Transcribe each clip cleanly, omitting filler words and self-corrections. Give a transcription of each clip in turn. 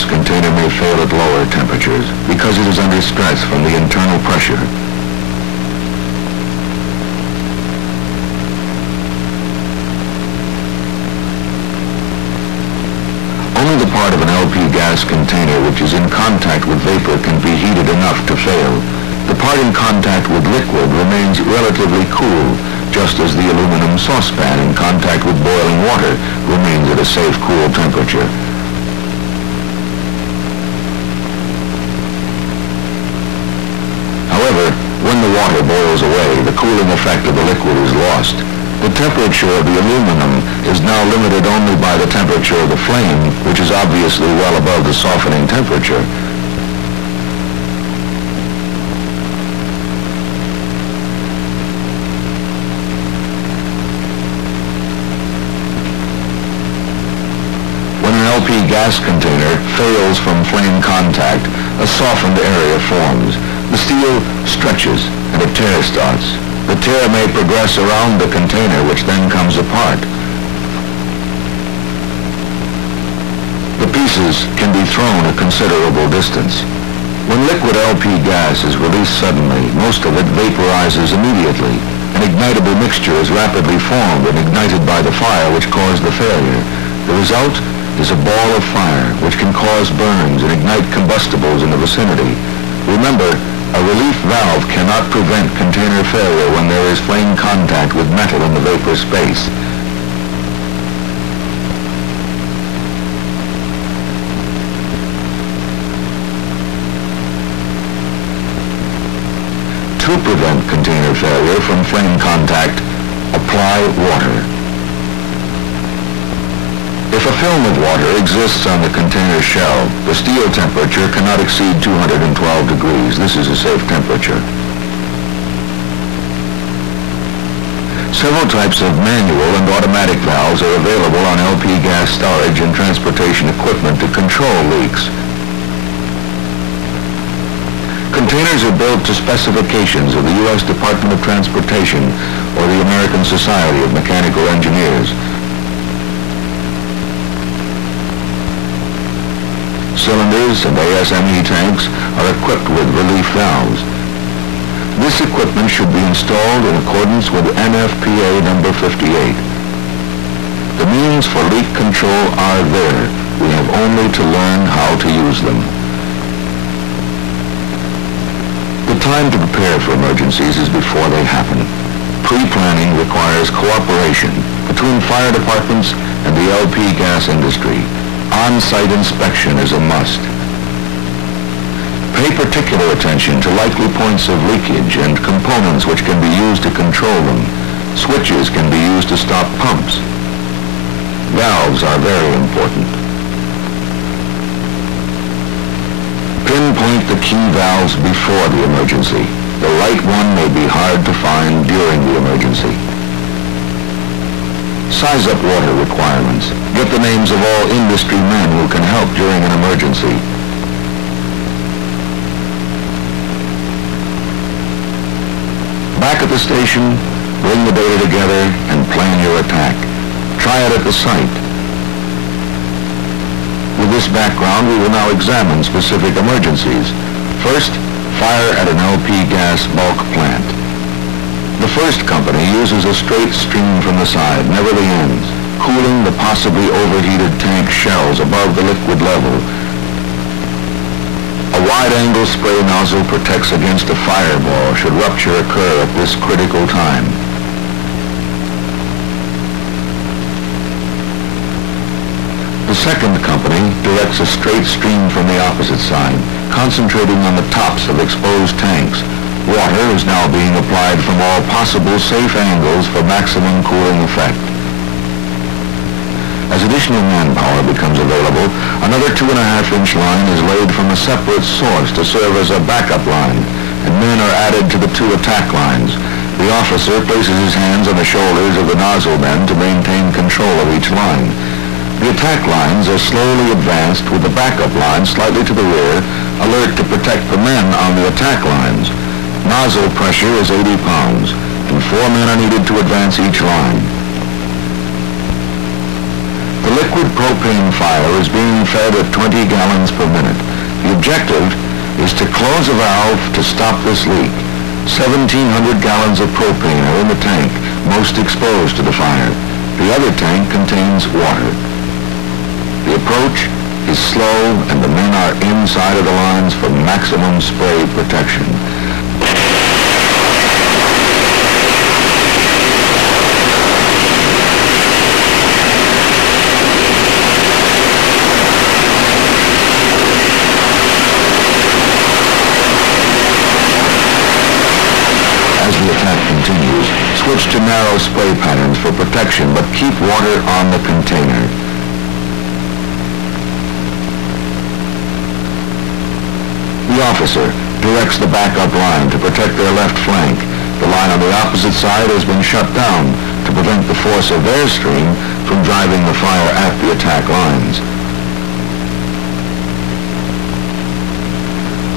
gas container may fail at lower temperatures because it is under stress from the internal pressure. Only the part of an LP gas container which is in contact with vapor can be heated enough to fail. The part in contact with liquid remains relatively cool, just as the aluminum saucepan in contact with boiling water remains at a safe, cool temperature. However, when the water boils away, the cooling effect of the liquid is lost. The temperature of the aluminum is now limited only by the temperature of the flame, which is obviously well above the softening temperature. When an LP gas container fails from flame contact, a softened area forms. The steel stretches and a tear starts. The tear may progress around the container, which then comes apart. The pieces can be thrown a considerable distance. When liquid LP gas is released suddenly, most of it vaporizes immediately. An ignitable mixture is rapidly formed and ignited by the fire which caused the failure. The result is a ball of fire which can cause burns and ignite combustibles in the vicinity. Remember, a relief valve cannot prevent container failure when there is flame contact with metal in the vapor space. To prevent container failure from flame contact, apply water. If a film of water exists on the container shell, the steel temperature cannot exceed 212 degrees. This is a safe temperature. Several types of manual and automatic valves are available on LP gas storage and transportation equipment to control leaks. Containers are built to specifications of the U.S. Department of Transportation or the American Society of Mechanical Engineers. Cylinders and ASME tanks are equipped with relief valves. This equipment should be installed in accordance with NFPA number 58. The means for leak control are there. We have only to learn how to use them. The time to prepare for emergencies is before they happen. Pre-planning requires cooperation between fire departments and the LP gas industry. On-site inspection is a must. Pay particular attention to likely points of leakage and components which can be used to control them. Switches can be used to stop pumps. Valves are very important. Pinpoint the key valves before the emergency. The right one may be hard to find during the emergency. Size up water requirements. Get the names of all industry men who can help during an emergency. Back at the station, bring the data together and plan your attack. Try it at the site. With this background, we will now examine specific emergencies. First, fire at an LP gas bulk plant. The first company uses a straight stream from the side, never the ends, cooling the possibly overheated tank shells above the liquid level. A wide-angle spray nozzle protects against a fireball should rupture occur at this critical time. The second company directs a straight stream from the opposite side, concentrating on the tops of exposed tanks. Water is now being applied from all possible safe angles for maximum cooling effect. As additional manpower becomes available, another 2.5-inch line is laid from a separate source to serve as a backup line, and men are added to the 2 attack lines. The officer places his hands on the shoulders of the nozzle men to maintain control of each line. The attack lines are slowly advanced with the backup line slightly to the rear, alert to protect the men on the attack lines. Nozzle pressure is 80 pounds, and 4 men are needed to advance each line. The liquid propane fire is being fed at 20 gallons per minute. The objective is to close a valve to stop this leak. 1,700 gallons of propane are in the tank, most exposed to the fire. The other tank contains water. The approach is slow, and the men are inside of the lines for maximum spray protection. As the attack continues, switch to narrow spray patterns for protection, but keep water on the container. The officer directs the backup line to protect their left flank. The line on the opposite side has been shut down to prevent the force of their stream from driving the fire at the attack lines.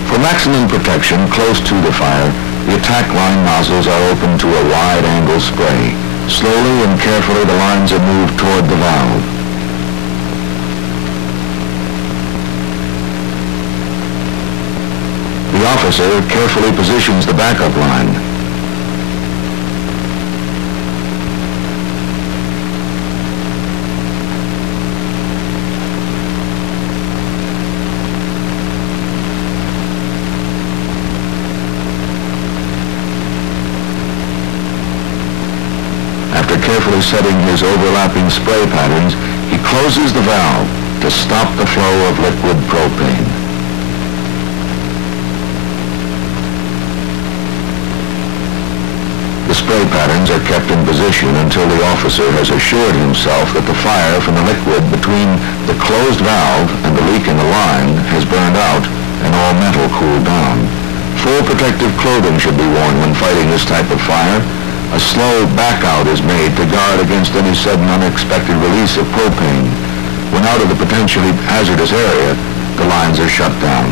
For maximum protection close to the fire, the attack line nozzles are opened to a wide-angle spray. Slowly and carefully the lines are moved toward the valve. The officer carefully positions the backup line. After carefully setting his overlapping spray patterns, he closes the valve to stop the flow of liquid propane. The spray patterns are kept in position until the officer has assured himself that the fire from the liquid between the closed valve and the leak in the line has burned out and all metal cooled down. Full protective clothing should be worn when fighting this type of fire. A slow back-out is made to guard against any sudden unexpected release of propane. When out of the potentially hazardous area, the lines are shut down.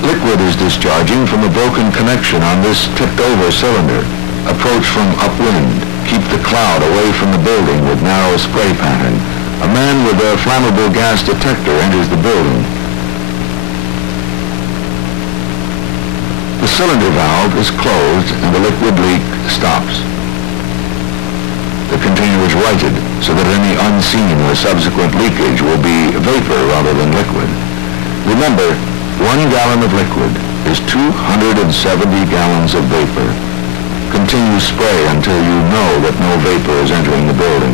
Liquid is discharging from a broken connection on this tipped-over cylinder. Approach from upwind. Keep the cloud away from the building with narrow spray pattern. A man with a flammable gas detector enters the building. The cylinder valve is closed and the liquid leak stops. The container is righted so that any unseen or subsequent leakage will be vapor rather than liquid. Remember, 1 gallon of liquid is 270 gallons of vapor. Continue spray until you know that no vapor is entering the building.